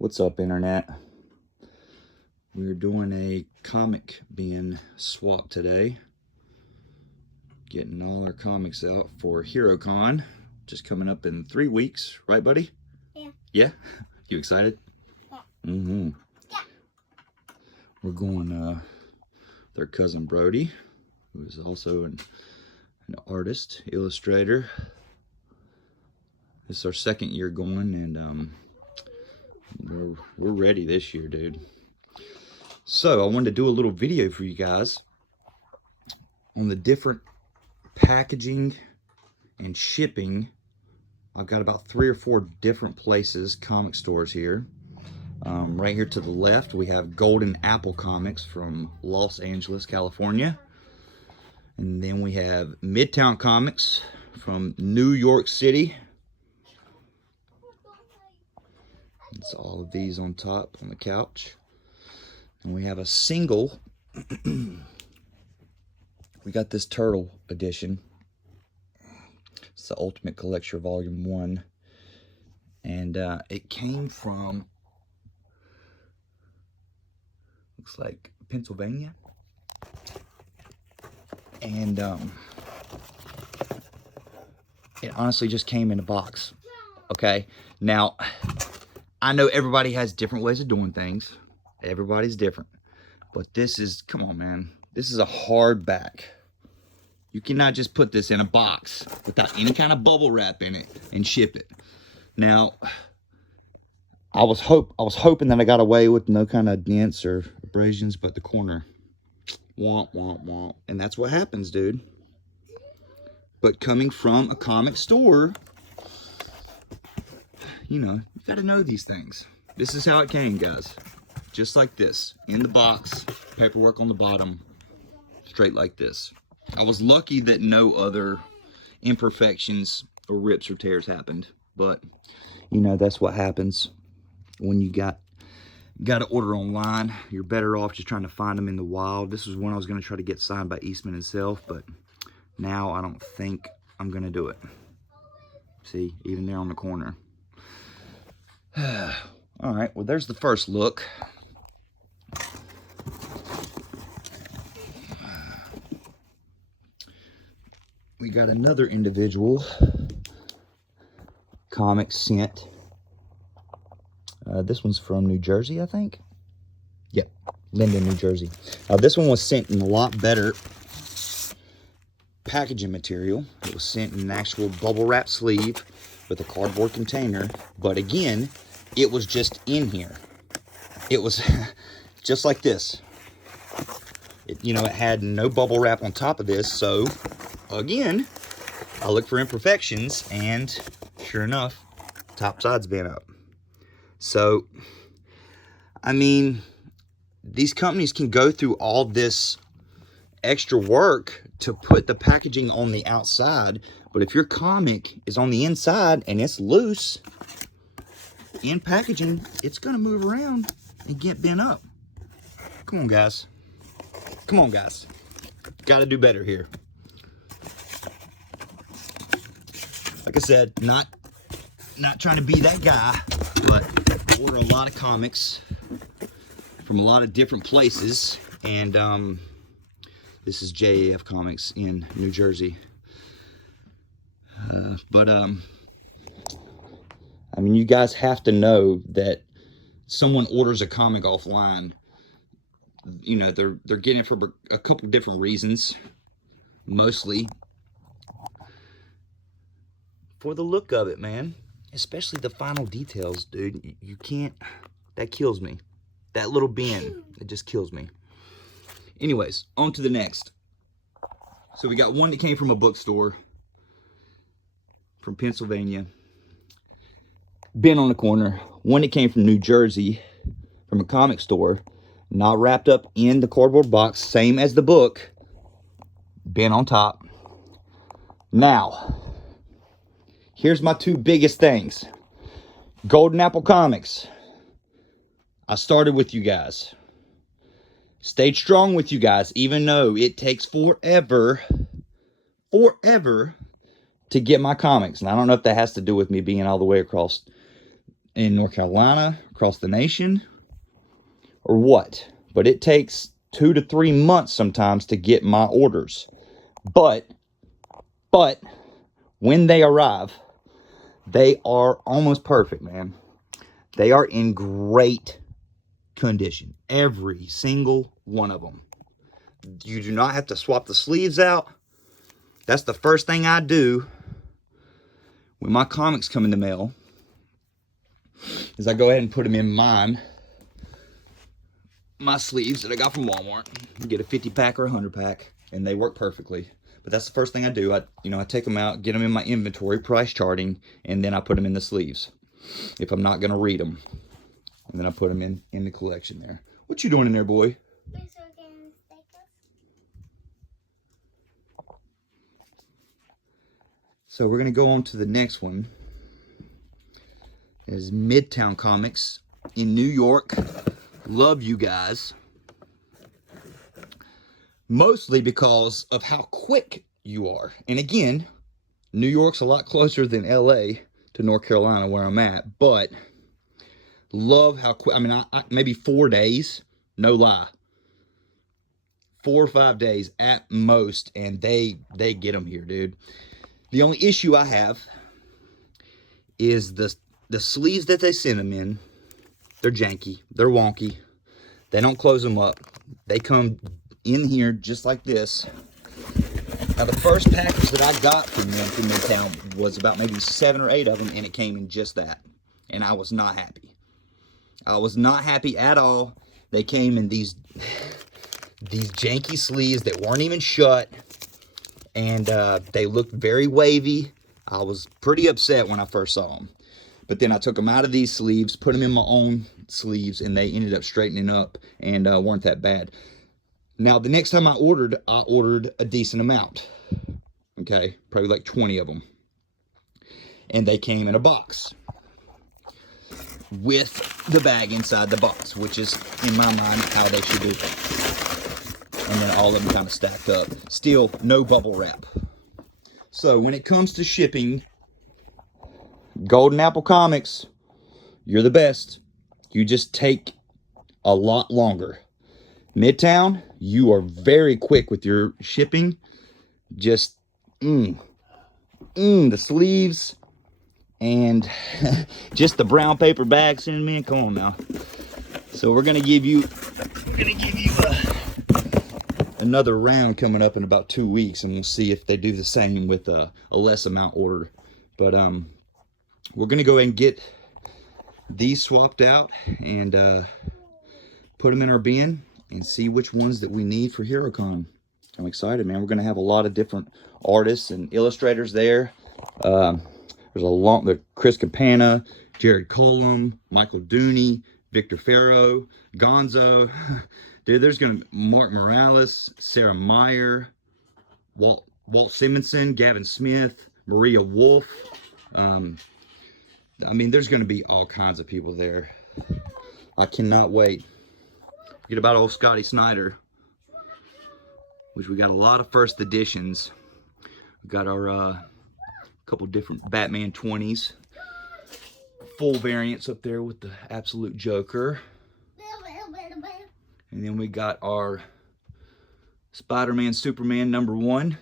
What's up, Internet? We're doing a comic bin swap today. Getting all our comics out for HeroCon, just coming up in 3 weeks, right, buddy? Yeah. Yeah? You excited? Yeah. Mm-hmm. Yeah. We're going with our cousin Brody, who is also an artist, illustrator. This is our second year going, and we're ready this year, dude. So I wanted to do a little video for you guys on the different packaging and shipping. I've got about 3 or 4 different places, comic stores here. Right here to the left, we have Golden Apple Comics from Los Angeles, California. And then we have Midtown Comics from New York City. It's all of these on top on the couch. And we have a single. We got this Turtle edition. It's the Ultimate Collector Volume 1. And it came from, looks like Pennsylvania. And it honestly just came in a box. Okay, now I know everybody has different ways of doing things. Everybody's different. But this is, come on, man. This is a hardback. You cannot just put this in a box without any kind of bubble wrap in it and ship it. Now, I was hoping that I got away with no kind of dents or abrasions, but the corner, womp, womp, womp. And that's what happens, dude. But coming from a comic store, you know, you gotta know these things. This is how it came, guys. Just like this, in the box, paperwork on the bottom, straight like this. I was lucky that no other imperfections or rips or tears happened, but you know, that's what happens when you got to order online. You're better off just trying to find them in the wild. This was one I was going to try to get signed by Eastman himself, but now I don't think I'm going to do it. See, even there on the corner. All right, well, there's the first look. We got another individual comic sent. This one's from New Jersey, I think. Yep, Linden, New Jersey. This one was sent in a lot better packaging material. It was sent in an actual bubble wrap sleeve with a cardboard container. But again, it was just in here. It was just like this. You know, it had no bubble wrap on top of this, so again, I look for imperfections, and sure enough, top side's bent up. So, I mean, these companies can go through all this extra work to put the packaging on the outside, but if your comic is on the inside and it's loose in packaging, it's gonna move around and get bent up. Come on, guys. Come on, guys. Gotta do better here. Like I said, not trying to be that guy, but I order a lot of comics from a lot of different places, and this is JAF Comics in New Jersey. I mean, you guys have to know that someone orders a comic offline, you know, they're getting it for a couple different reasons, mostly for the look of it, man. Especially the final details, dude. You can't, that kills me. That little bin, it just kills me. Anyways, on to the next. So we got one that came from a bookstore from Pennsylvania, bin on the corner. One that came from New Jersey from a comic store, not wrapped up in the cardboard box, same as the book, bin on top. Now, here's my 2 biggest things. Golden Apple Comics. I started with you guys. Stayed strong with you guys, even though it takes forever to get my comics. And I don't know if that has to do with me being all the way across in North Carolina, across the nation, or what. But it takes 2 to 3 months sometimes to get my orders. But when they arrive, they are almost perfect, man. They are in great condition. Every single one of them. You do not have to swap the sleeves out. That's the first thing I do when my comics come in the mail, is I go ahead and put them in my sleeves that I got from Walmart. You get a 50 pack or a 100 pack, and they work perfectly. But that's the first thing I do. I take them out, get them in my inventory, price charting, and then I put them in the sleeves if I'm not gonna read them. And then I put them in the collection there. What you doing in there, boy? So we're gonna go on to the next one. It is Midtown Comics in New York. Love you guys. Mostly because of how quick you are. And again, New York's a lot closer than LA to North Carolina where I'm at, but love how quick. I mean, I maybe 4 days, no lie. 4 or 5 days at most, and they get them here, dude. The only issue I have is the sleeves that they send them in. They're janky, they're wonky. They don't close them up. They come in here just like this. Now the first package that I got from them from Midtown was about maybe 7 or 8 of them, and it came in just that. And I was not happy. I was not happy at all. They came in these janky sleeves that weren't even shut, and they looked very wavy. I was pretty upset when I first saw them. But then I took them out of these sleeves, put them in my own sleeves, and they ended up straightening up and weren't that bad. Now, the next time I ordered a decent amount. Okay, probably like 20 of them. And they came in a box with the bag inside the box, which is, in my mind, how they should do it. And then all of them kind of stacked up. Still, no bubble wrap. So, when it comes to shipping, Golden Apple Comics, you're the best. You just take a lot longer. Midtown, you are very quick with your shipping. Just, the sleeves and just the brown paper bags in, man. Come on now. So we're gonna give you another round coming up in about 2 weeks, and we'll see if they do the same with a less amount order. But we're gonna go ahead and get these swapped out and put them in our bin and see which ones that we need for HeroCon. I'm excited, man. We're gonna have a lot of different artists and illustrators there. There's Chris Campana, Jared Colum, Michael Dooney, Victor Farrow, Gonzo. Dude, there's gonna be Mark Morales, Sarah Meyer, Walt Simonson, Gavin Smith, Maria Wolf. I mean, there's gonna be all kinds of people there. I cannot wait. Forget about old Scotty Snyder, which we got a lot of first editions. We got our couple different Batman 20s, full variants up there with the absolute Joker. And then we got our Spider-Man, Superman #1.